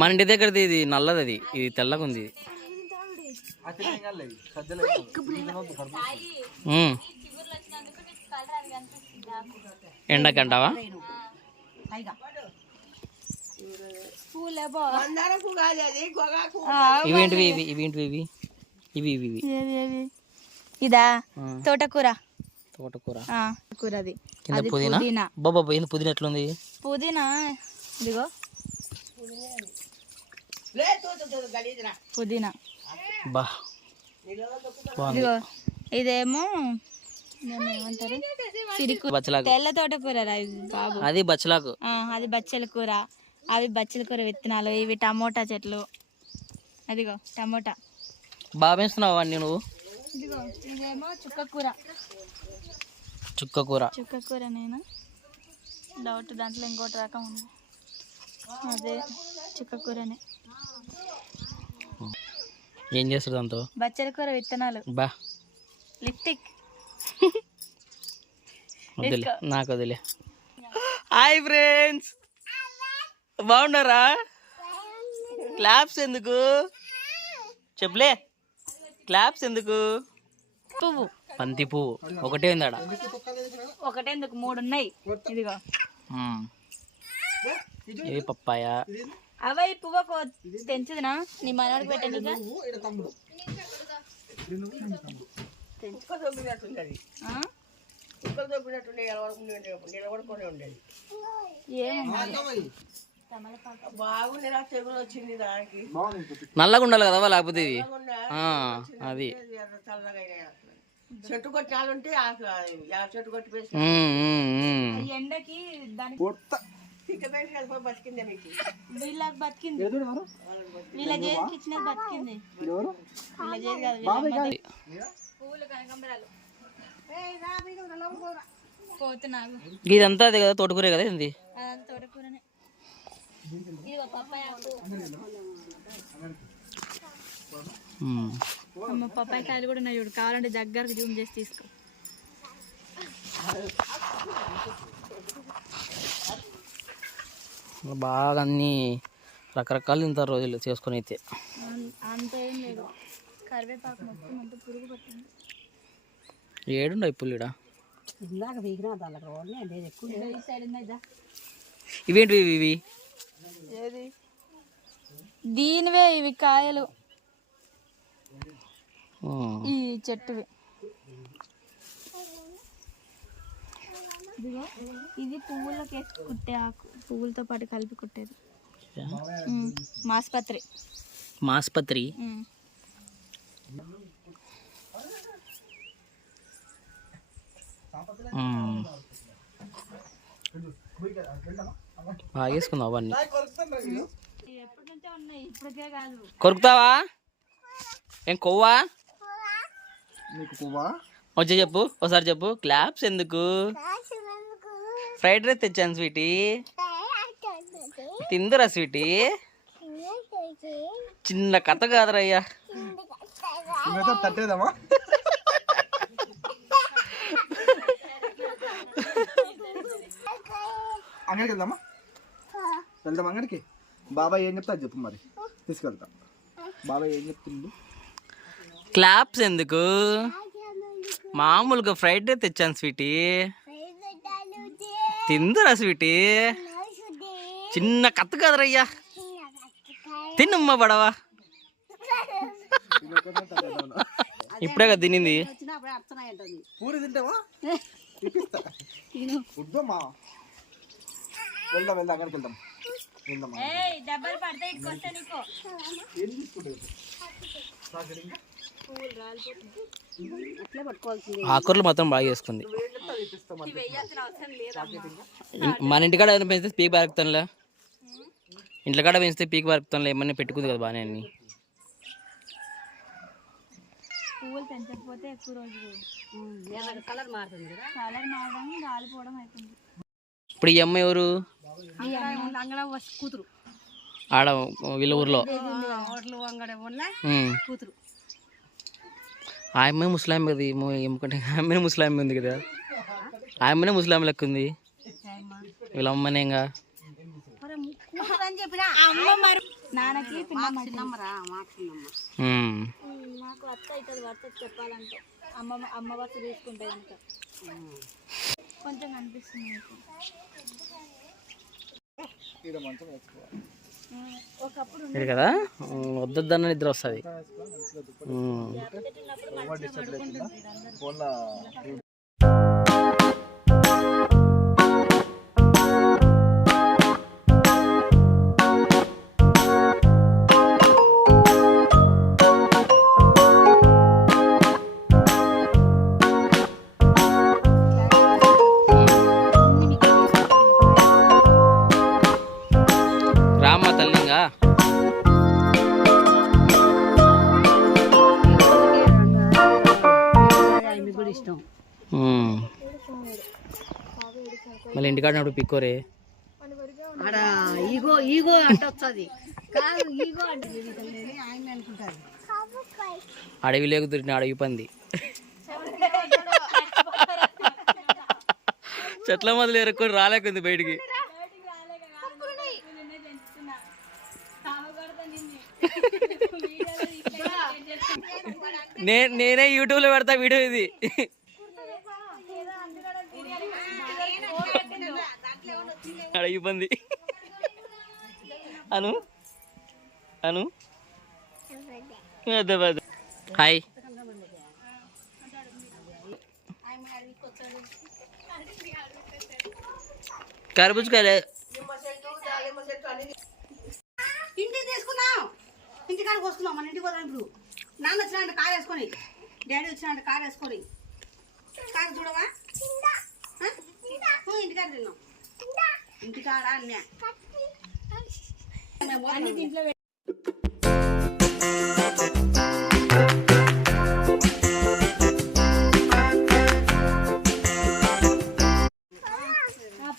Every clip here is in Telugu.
మన ఇంటి దగ్గరది ఇది నల్లది, ఇది తెల్లగా ఉంది. ఎండకంటావా? ఇవేంటివి ఇవి ఇవేంటివి ఇవి ఇవి ఇవి ఇవి ఇదా తోటకూర. తోటకూర కూరది. కింద పుదీనా. బాబా ఏంది పుదీనా ఎట్లుంది? పుదీనా ఇదిగో పుదీనా. బా ఇదిగో ఇదేమో ఏమంటారు తెల్ల తోటకూర బాబు. అది బచ్చలాకు. అది బచ్చల కూర. అవి బచ్చల కూర విత్తనాలు. ఇవి టమోటా చెట్లు. అదిగో టమోటా. బాగా పెంచుతున్నావా అన్నీ నువ్వు? ఇదిగో ఇదేమో చుక్కకూర. చుక్కకూర. చుక్కకూర నేను డౌట్ దాంట్లో ఇంకోటి రకం ఉంది. అదే చుక్కకూరనే. ఏం చేస్తారు దాంతో? బచ్చల కూర విత్తనాలు. బా లిప్టిక్. వదిలే నాకు వదిలే. హాయ్ ఫ్రెండ్స్, బాగున్నారా? క్లాప్స్ ఎందుకు చెప్పులే? క్లాప్స్ ఎందుకు? పువ్వు, బంతి పువ్వు ఒకటే ఉంది ఆడ. ఒకటే ఎందుకు 3 ఉన్నాయి. ఇదిగో ఇది పప్పాయ. అవై పువ్వు తెంచుదినా నీ మనవాడికి పెట్టండి. నల్లగా ఉండాలి కదా లేకపోతే ఇది అది చెట్టు కొట్టాలంటే చెట్టు కొట్టి ఎండకి బతికిందే మీకు. వీళ్ళకి బతికింది. వీళ్ళ చేతికి ఇచ్చినది బతికింది. వీళ్ళ చేతి కాదు. పువ్వులు కనకాంబరాలు పోతున్నాగు. ఇదంతా అదే కదా, తోటకూరే కదా ఇది? తోటకూరనే. ఇదిగో పప్పాయ ఆకు. పప్పాయ కాయలు కూడా ఉన్నాయి చూడు. కావాలంటే దగ్గరకు జూమ్ చేసి తీసుకో. బాగా అన్ని రకరకాలు తింటారు రోజులు చేసుకొని. అయితే అంత ఏం లేదు. కరివేపాకు మొత్తం అంత పురుగు పట్టింది. ఏడుండ ఇప్పుడు ఇవేంటి ఇవి? దీనివే ఇవి కాయలు. ఈ చెట్టువి. ఇది పువ్వులకి కుట్టే ఆకు. పువ్వులతో పాటు కలిపి కుట్టేది. మాస్పత్రి. మాస్పత్రి. బాగా వేసుకుందాం అవన్నీ. ఎప్పటి నుంచో ఉన్నాయి, ఇప్పటికే కాదు. కొరుకుతావా? ఏం కొవ్వా? కొవ్వా వచ్చి చెప్పు ఒకసారి చెప్పు. క్లాప్స్ ఎందుకు? ఫ్రైడ్ రైస్ తెచ్చాను స్వీటీ. తిందురా స్వీటీ. చిన్న కథ కాదురయ్యా. తట్టేదమ్మా. అంగడికి వెళ్దామా? వెళ్దాం అంగడికి. బాబాయ్ ఏం చెప్తా చెప్పు, మరి తీసుకెళ్తా. బాబాయ్ ఏం చెప్తుంది? క్లాప్స్ ఎందుకు? మామూలుగా ఫ్రైడ్ రైస్ తెచ్చాను స్వీటీ. తిందురా స్వీటీ. చిన్న కథ కాదురయ్యా. తిన్నమ్మా పడవా. ఇప్పుడే కదా తినింది. పూరి తింటావా? వెళ్దాం వెళ్దాం అక్కడికి వెళ్దాం. ఆకుర్లు మొత్తం బాగా చేసుకుంది. మన ఇంటికాడ ఏమైనా పెంచితే పీక్ బరుకుతానులే. ఇంట్లో కాడ పెంచితే పీక్ బరుకుతానులే. ఏమన్నా పెట్టుకుంది కదా బాగానే అన్ని. పువ్వులు పెంచకపోతే ఎక్కువ రోజులు కలర్ మారుతుంది కదా. కలర్ మారడం రాలిపోవడం అవుతుంది. ఇప్పుడు ఈ అమ్మ ఎవరు? కూతురు. ఆడ వీళ్ళ ఊర్లో కూతురు. ఆ అమ్మాయి ముస్లాం కదా. ఏమంటే ఆ అమ్మాయి ముస్లాం ఉంది కదా. ఆ అమ్మాయి ముస్లాం లెక్క ఉంది. వీళ్ళ అమ్మనేగా నాన్నకి నాకు అత్త అవుతుంది వరుస చెప్పాలంటే అమ్మ వరుస తీసుకుంటే కనుక కొంచెం అనిపిస్తుంది నాకు. ఒకప్పుడు ఇది కదా వద్దన్న నిద్ర వస్తుంది. రామ్మ తల్లింగా మళ్ళీ ఇంటికాడినప్పుడు పిక్కోరే ఈగో ఈగో అంటే వస్తుంది కాదు ఈగో అంటే ఆయన అనుకుంటారు అడవి లేకు తిరిగిన అడవి పంది చెట్ల మొదలు ఎరుక్కొని రాలేకుంది బయటికి. నేనే యూట్యూబ్లో పెడతా వీడియో ఇది. అడవి పంది అను అను హాయ్ కర్బూజకాయలే ఇంటికి తీసుకున్నాం ఇంటికాడికి వస్తున్నాం మన ఇంటికి వద్దాం. ఇప్పుడు నాన్న వచ్చిన కారు వేసుకొని డాడీ వచ్చిన కారు వేసుకొని కారు చూడవా ఇంటికాడ తిన్నాం ఇంటికాడ అన్నీ దీంట్లో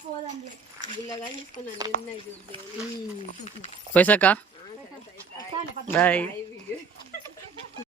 పోదండి పోయిసాక బాయ్.